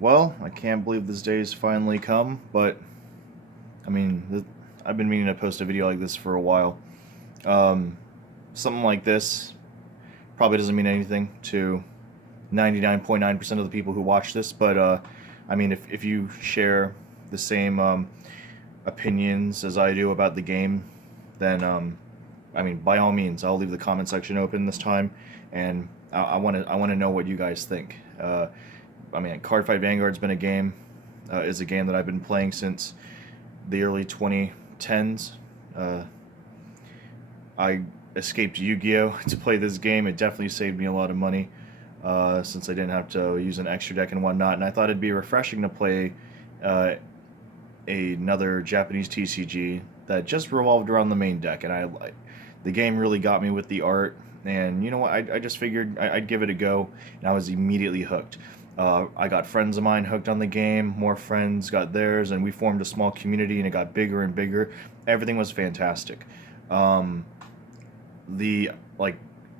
Well, I can't believe this day's finally come, but I mean, I've been meaning to post a video like this for a while. Um, Something like this probably doesn't mean anything to 99.9% of the people who watch this, but I mean, if you share the same opinions as I do about the game, then I mean, by all means, I'll leave the comment section open this time, and I want to know what you guys think. I mean, Cardfight Vanguard's been a game is a game that I've been playing since the early 2010s. Uh, I escaped Yu-Gi-Oh to play this game. It definitely saved me a lot of money since I didn't have to use an extra deck and whatnot. And I thought it'd be refreshing to play uh, another Japanese TCG that just revolved around the main deck. And the game really got me with the art. And you know what? I just figured I'd give it a go, and I was immediately hooked. I got friends of mine hooked on the game. More friends got theirs, and we formed a small community, and it got bigger and bigger. Everything was fantastic. Um, the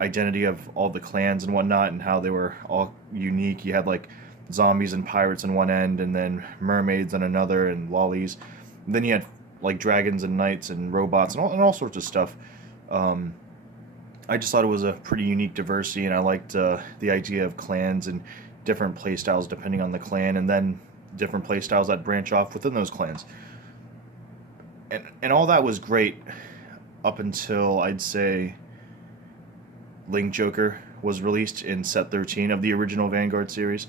identity of all the clans and whatnot, and how they were all unique. You had like zombies and pirates on one end, and then mermaids on another, and lollies. And then you had like dragons and knights and robots and all sorts of stuff. Um, I just thought it was a pretty unique diversity, and I liked the idea of clans and different playstyles depending on the clan, and then different playstyles that branch off within those clans. And all that was great up until I'd say Link Joker was released in set 13 of the original Vanguard series.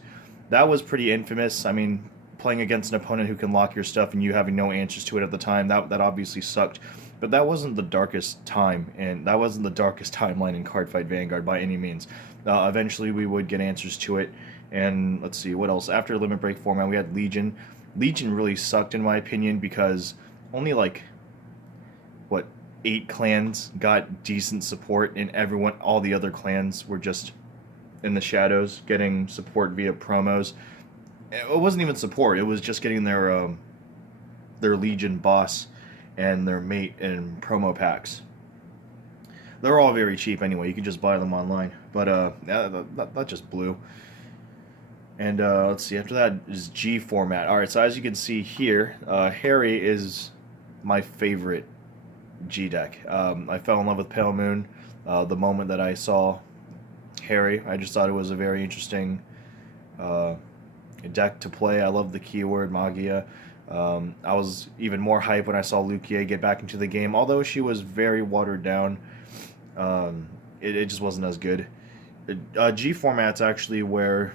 That was pretty infamous. I mean, playing against an opponent who can lock your stuff and you having no answers to it at the time, that obviously sucked. But that wasn't the darkest time, and that wasn't the darkest timeline in Cardfight Vanguard by any means. Eventually, we would get answers to it, and let's see what else. After Limit Break format, we had Legion. Legion really sucked in my opinion because only like what 8 clans got decent support, and all the other clans were just in the shadows getting support via promos. It wasn't even support; it was just getting their Legion boss and their mate in promo packs. They're all very cheap anyway. You can just buy them online, but that just blew. And let's see. After that is G format. All right. So as you can see here, Harry is my favorite G deck. I fell in love with Pale Moon the moment that I saw Harry. I just thought it was a very interesting uh, deck to play. I love the keyword Magia. I was even more hype when I saw Lukia get back into the game, although she was very watered down. It just wasn't as good. G format's actually where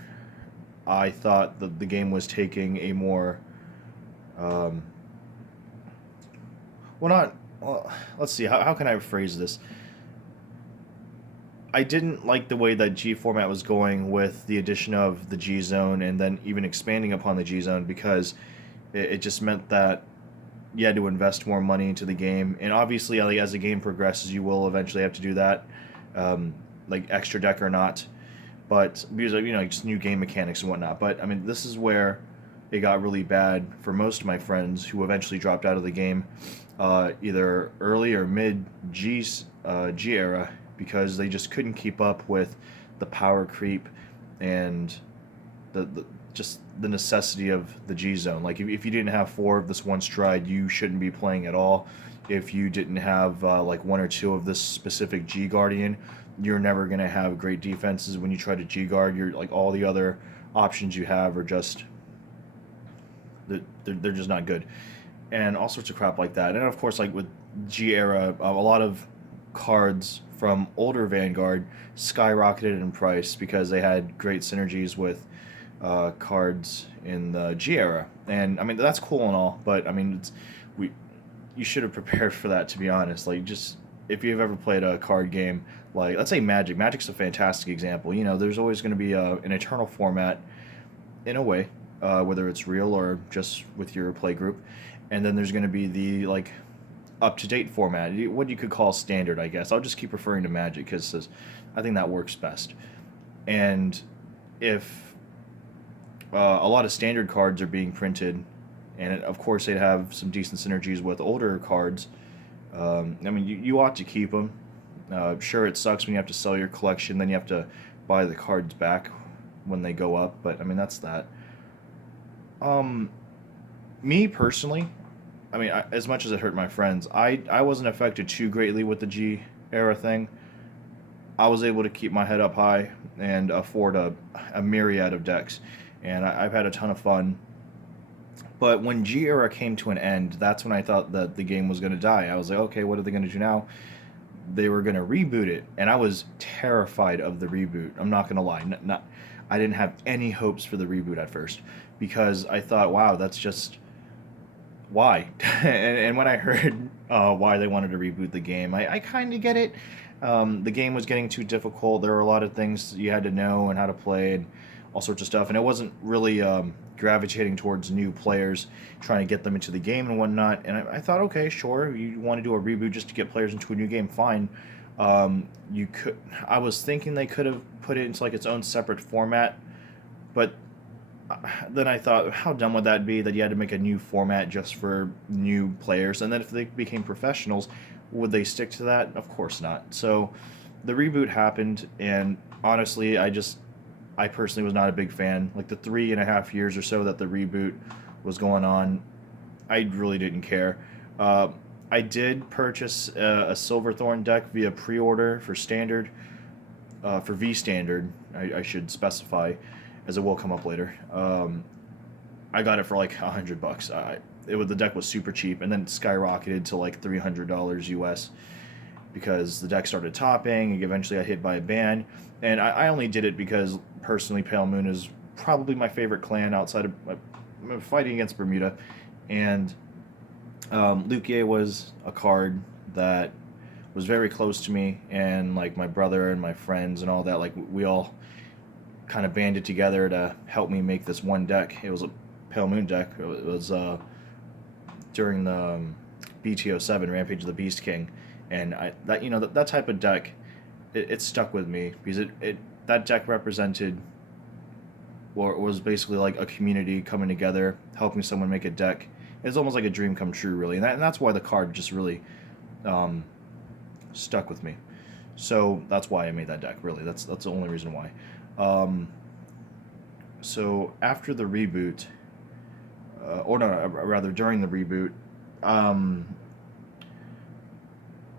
I thought the game was taking a more um, well, not well, let's see, how can I phrase this. I didn't like the way that G format was going with the addition of the G zone and then even expanding upon the G zone, because it just meant that you had to invest more money into the game, and obviously like, as the game progresses you will eventually have to do that, um, like extra deck or not, but because of just new game mechanics and whatnot. But I mean, this is where it got really bad for most of my friends who eventually dropped out of the game, either early or mid G era, because they just couldn't keep up with the power creep and the just the necessity of the G zone. Like if you didn't have 4 of this one stride, you shouldn't be playing at all. If you didn't have like 1 or 2 of this specific G guardian, you're never gonna have great defenses when you try to G guard. You're like all the other options you have are just they're just not good, and all sorts of crap like that. And of course, like with G era, a lot of cards from older Vanguard skyrocketed in price because they had great synergies with cards in the G era. And I mean that's cool and all, but I mean we you should have prepared for that, to be honest. Like, just if you've ever played a card game, like let's say Magic. Magic's a fantastic example. There's always going to be an eternal format in a way, whether it's real or just with your play group, and then there's going to be the like up to date format, what you could call standard, I guess. I'll just keep referring to Magic because I think that works best. And if a lot of standard cards are being printed, and of course they'd have some decent synergies with older cards. I mean, you ought to keep them. Sure, it sucks when you have to sell your collection, then you have to buy the cards back when they go up, but I mean, that's that. Um, Me personally, I mean, as much as it hurt my friends, I wasn't affected too greatly with the G era thing. I was able to keep my head up high and afford a myriad of decks, and I've had a ton of fun. But when G era came to an end, that's when I thought that the game was going to die. I was like, okay, what are they going to do now? They were going to reboot it, and I was terrified of the reboot. I'm not going to lie. I didn't have any hopes for the reboot at first because I thought, wow, that's just why. And when I heard why they wanted to reboot the game, I kind of get it. The game was getting too difficult. There were a lot of things you had to know and how to play and all sorts of stuff, and it wasn't really gravitating towards new players, trying to get them into the game and whatnot. And I thought, okay, sure, you want to do a reboot just to get players into a new game, fine. You could. I was thinking they could have put it into like its own separate format, but then I thought, how dumb would that be that you had to make a new format just for new players? And then if they became professionals, would they stick to that? Of course not. So the reboot happened, and honestly, I personally was not a big fan. Like the 3.5 years or so that the reboot was going on, I really didn't care. I did purchase a Silverthorn deck via pre-order for standard, for V standard. I should specify, as it will come up later. I got it for like $100. The deck was super cheap, and then it skyrocketed to like $300 US because the deck started topping, and eventually I hit by a ban. And I only did it because personally, Pale Moon is probably my favorite clan outside of fighting against Bermuda, and Lukier was a card that was very close to me, and like my brother and my friends and all that, like we all kind of banded together to help me make this one deck. It was a Pale Moon deck. It was during the BTO7 Rampage of the Beast King, and that type of deck, it stuck with me because that deck represented, or was basically like a community coming together, helping someone make a deck. It's almost like a dream come true, really, and that's why the card just really stuck with me. So that's why I made that deck. Really, that's the only reason why. So after the reboot, or no, rather during the reboot,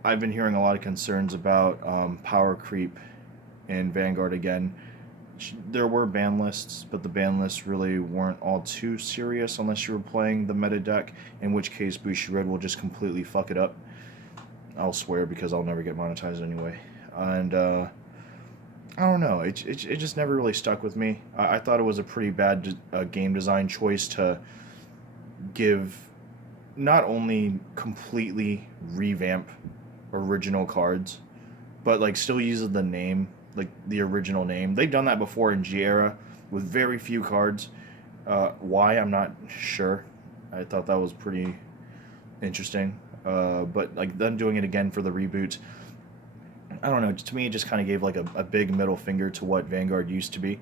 I've been hearing a lot of concerns about power creep in Vanguard again. There were ban lists, but the ban lists really weren't all too serious unless you were playing the meta deck, in which case Bushiroad will just completely fuck it up. I'll swear, because I'll never get monetized anyway. And I don't know, it just never really stuck with me. I thought it was a pretty bad game design choice to give, not only completely revamp original cards, but like still uses the name, like the original name. They've done that before in G era with very few cards. Why, I'm not sure. I thought that was pretty interesting. But like them doing it again for the reboot, I don't know. To me, it just kind of gave like a big middle finger to what Vanguard used to be.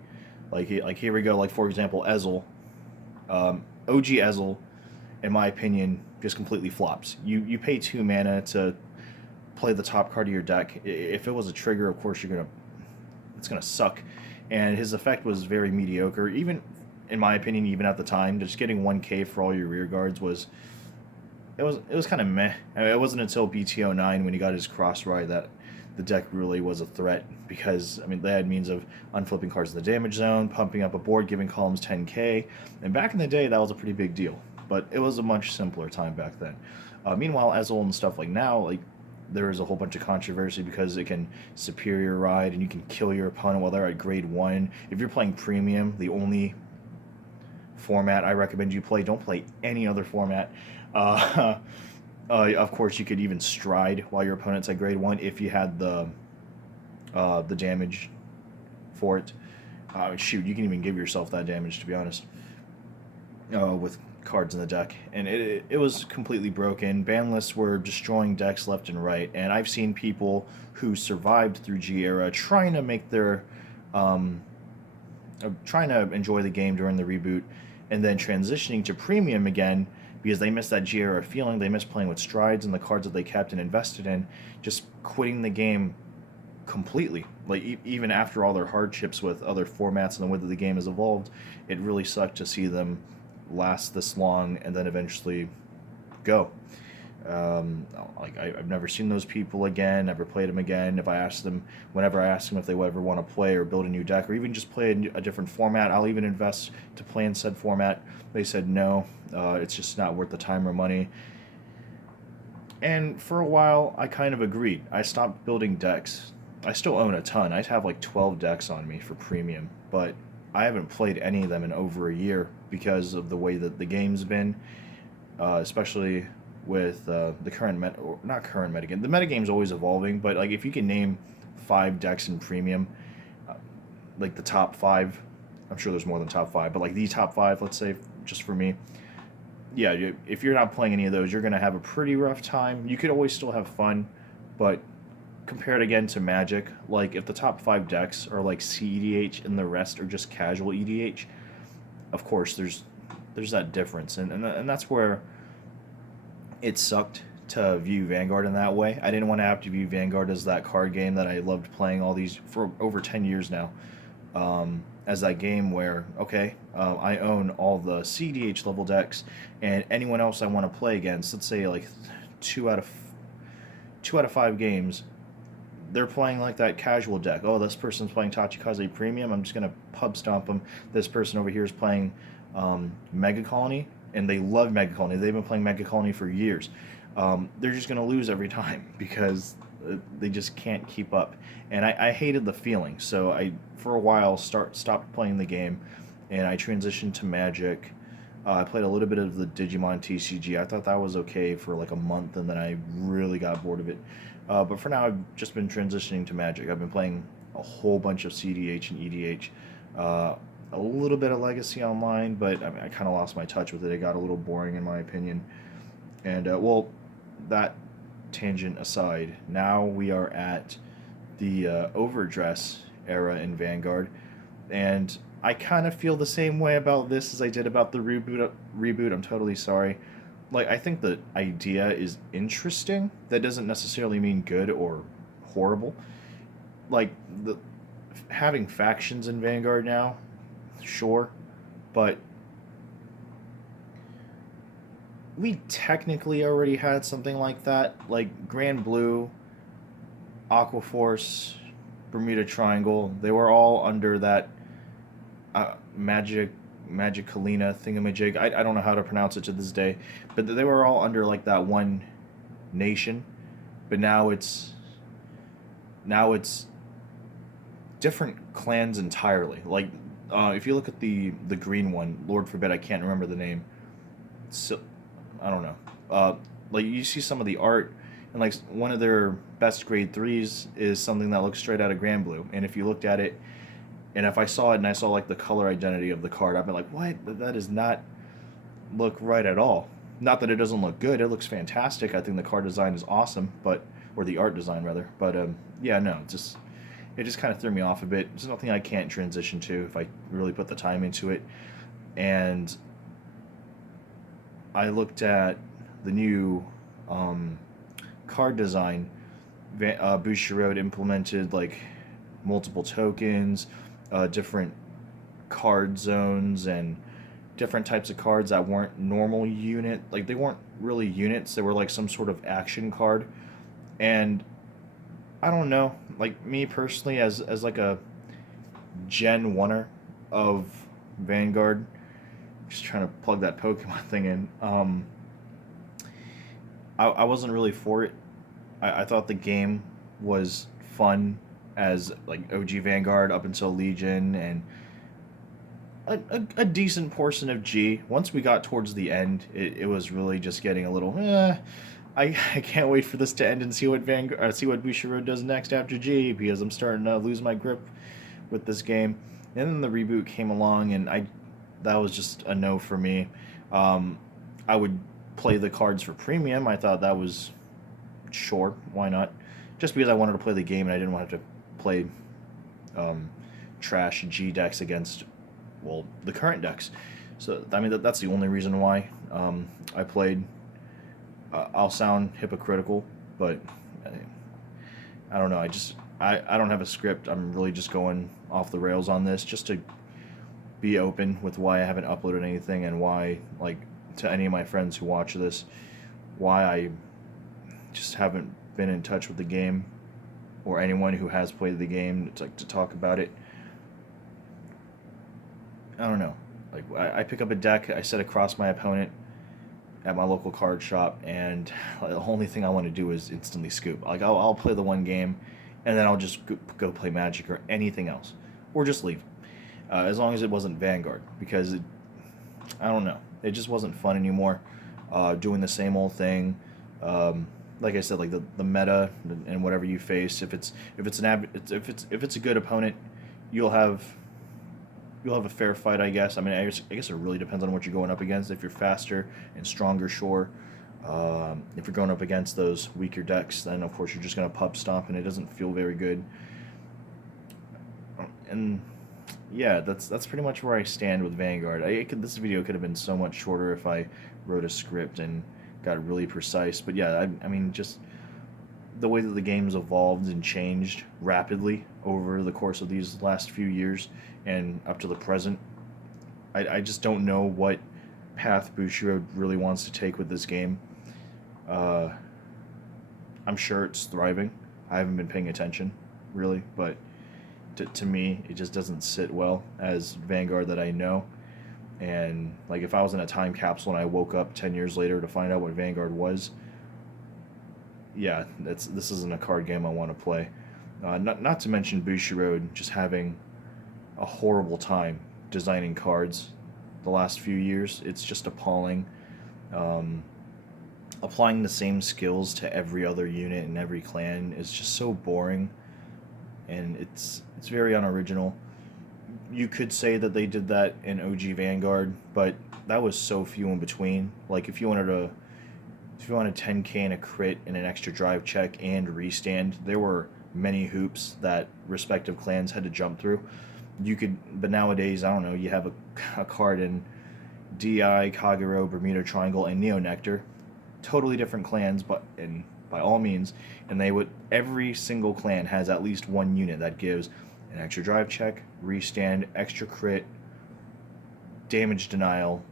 Like here we go. Like for example, Ezel, OG Ezel, in my opinion, just completely flops. You pay 2 mana to play the top card of your deck. If it was a trigger, of course it's gonna suck. And his effect was very mediocre. Even in my opinion, even at the time, just getting 1K for all your rear guards was kind of meh. I mean, it wasn't until BTO9 when he got his cross ride that the deck really was a threat, because I mean they had means of unflipping cards in the damage zone, pumping up a board, giving columns 10K, and back in the day that was a pretty big deal. But it was a much simpler time back then. Meanwhile, Ezel and stuff like now, like there is a whole bunch of controversy because it can superior ride and you can kill your opponent while they're at grade 1. If you're playing premium, the only format I recommend you play, don't play any other format. Of course, you could even stride while your opponent's at grade 1 if you had the damage for it. Shoot, you can even give yourself that damage, to be honest, with cards in the deck. And it was completely broken. Ban lists were destroying decks left and right, and I've seen people who survived through G era trying to make their trying to enjoy the game during the reboot, and then transitioning to premium again because they missed that G era feeling. They missed playing with strides and the cards that they kept and invested in, just quitting the game completely. Like even after all their hardships with other formats and the way that the game has evolved, it really sucked to see them last this long and then eventually go. Like I've never seen those people again, never played them again. Whenever I ask them if they would ever want to play or build a new deck or even just play a different format, I'll even invest to play in said format. They said no, it's just not worth the time or money. And for a while, I kind of agreed. I stopped building decks. I still own a ton. I have like 12 decks on me for premium, but I haven't played any of them in over a year because of the way that the game's been, especially with the current or not current metagame. The metagame's always evolving, but like if you can name 5 decks in premium, uh, like the top 5, I'm sure there's more than top 5, but like the top 5, let's say, just for me, yeah, if you're not playing any of those, you're going to have a pretty rough time. You could always still have fun, but compared again to Magic, like if the top 5 decks are like CEDH and the rest are just casual EDH, of course there's that difference, and that's where it sucked to view Vanguard in that way. I didn't want to have to view Vanguard as that card game that I loved playing all these for over 10 years now. As that game where, okay, I own all the CDH level decks, and anyone else I want to play against, let's say like 2 out of 5 games, they're playing like that casual deck. Oh, this person's playing Tachikaze Premium, I'm just going to pub stomp them. This person over here is playing Mega Colony, and they love Mega Colony. They've been playing Mega Colony for years. They're just going to lose every time because they just can't keep up. And I hated the feeling. So I, for a while, stopped playing the game, and I transitioned to Magic. I played a little bit of the Digimon TCG. I thought that was okay for like a month, and then I really got bored of it. But for now, I've just been transitioning to Magic. I've been playing a whole bunch of CDH and EDH. A little bit of Legacy Online, but I kind of lost my touch with it. It got a little boring in my opinion. And, well, that tangent aside, now we are at the Overdress era in Vanguard, and I kind of feel the same way about this as I did about the reboot. I'm totally sorry. Like, I think the idea is interesting. That doesn't necessarily mean good or horrible. Like, having factions in Vanguard now, sure, but we technically already had something like that. Like Grand Blue, Aqua Force, Bermuda Triangle, they were all under that Magicalina thingamajig. I don't know how to pronounce it to this day, but they were all under like that one nation. But now it's different clans entirely. Like if you look at the green one, Lord forbid I can't remember the name. So I don't know. Like you see some of the art, and like one of their best grade 3s is something that looks straight out of Grand Blue. And if you looked at it, and if I saw it and I saw like the color identity of the card, I'd be like, what? That does not look right at all. Not that it doesn't look good. It looks fantastic. I think the card design is awesome, or the art design rather. But yeah, no, it just kind of threw me off a bit. It's nothing I can't transition to if I really put the time into it. And I looked at the new card design. Bushiroad implemented like multiple tokens, different card zones, and different types of cards that weren't normal unit. Like they weren't really units. They were like some sort of action card. And I don't know. Like me personally, as like a Gen 1er of Vanguard, just trying to plug that Pokemon thing in. I wasn't really for it. I thought the game was fun as like OG Vanguard up until Legion and a decent portion of G. Once we got towards the end, it was really just getting a little. I can't wait for this to end and see what Bushiroad does next after G, because I'm starting to lose my grip with this game. And then the reboot came along, and that was just a no for me. I would play the cards for premium. I thought that was sure, why not? Just because I wanted to play the game and I didn't want to have to play trash G decks against, well, the current decks. So I mean that's the only reason why I played. I'll sound hypocritical, but I don't know. I don't have a script. I'm really just going off the rails on this, just to be open with why I haven't uploaded anything, and why, like, to any of my friends who watch this, why I just haven't been in touch with the game, or anyone who has played the game to talk about it. I don't know. Like, I pick up a deck, I set across my opponent at my local card shop, and the only thing I want to do is instantly scoop. Like, I'll play the one game, and then I'll just go play Magic or anything else, or just leave. As long as it wasn't Vanguard, because I don't know, it just wasn't fun anymore. Doing the same old thing. Like I said, like the meta and whatever you face. If it's a good opponent, you'll have a fair fight, I guess. I mean, I guess it really depends on what you're going up against. If you're faster and stronger, sure. If you're going up against those weaker decks, then of course you're just gonna pub stomp, and it doesn't feel very good. And yeah, that's pretty much where I stand with Vanguard. This video could have been so much shorter if I wrote a script and got really precise. But yeah, I mean, just the way that the game's evolved and changed rapidly over the course of these last few years and up to the present, I just don't know what path Bushiroad really wants to take with this game. I'm sure it's thriving. I haven't been paying attention, really, but to me, it just doesn't sit well as Vanguard that I know. And like, if I was in a time capsule and I woke up 10 years later to find out what Vanguard was, yeah, this isn't a card game I want to play. Not to mention Bushiroad just having a horrible time designing cards the last few years. It's just appalling. Applying the same skills to every other unit and every clan is just so boring, and it's very unoriginal. You could say that they did that in OG Vanguard, but that was so few in between. Like, if you wanted 10k and a crit and an extra drive check and restand, there were many hoops that respective clans had to jump through. But nowadays, I don't know, you have a card in DI, Kagero, Bermuda Triangle, and Neo Nectar, totally different clans, but by all means, and every single clan has at least one unit that gives an extra drive check, restand, extra crit, damage denial,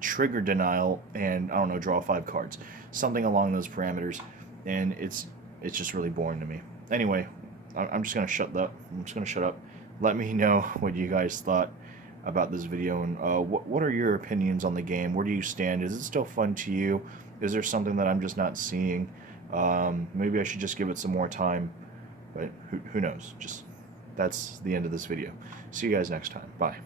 trigger denial, and I don't know, draw 5 cards, something along those parameters, and it's just really boring to me. Anyway, I'm just gonna shut up. Let me know what you guys thought about this video, and what are your opinions on the game? Where do you stand? Is it still fun to you? Is there something that I'm just not seeing? Maybe I should just give it some more time, but who knows? That's the end of this video. See you guys next time. Bye.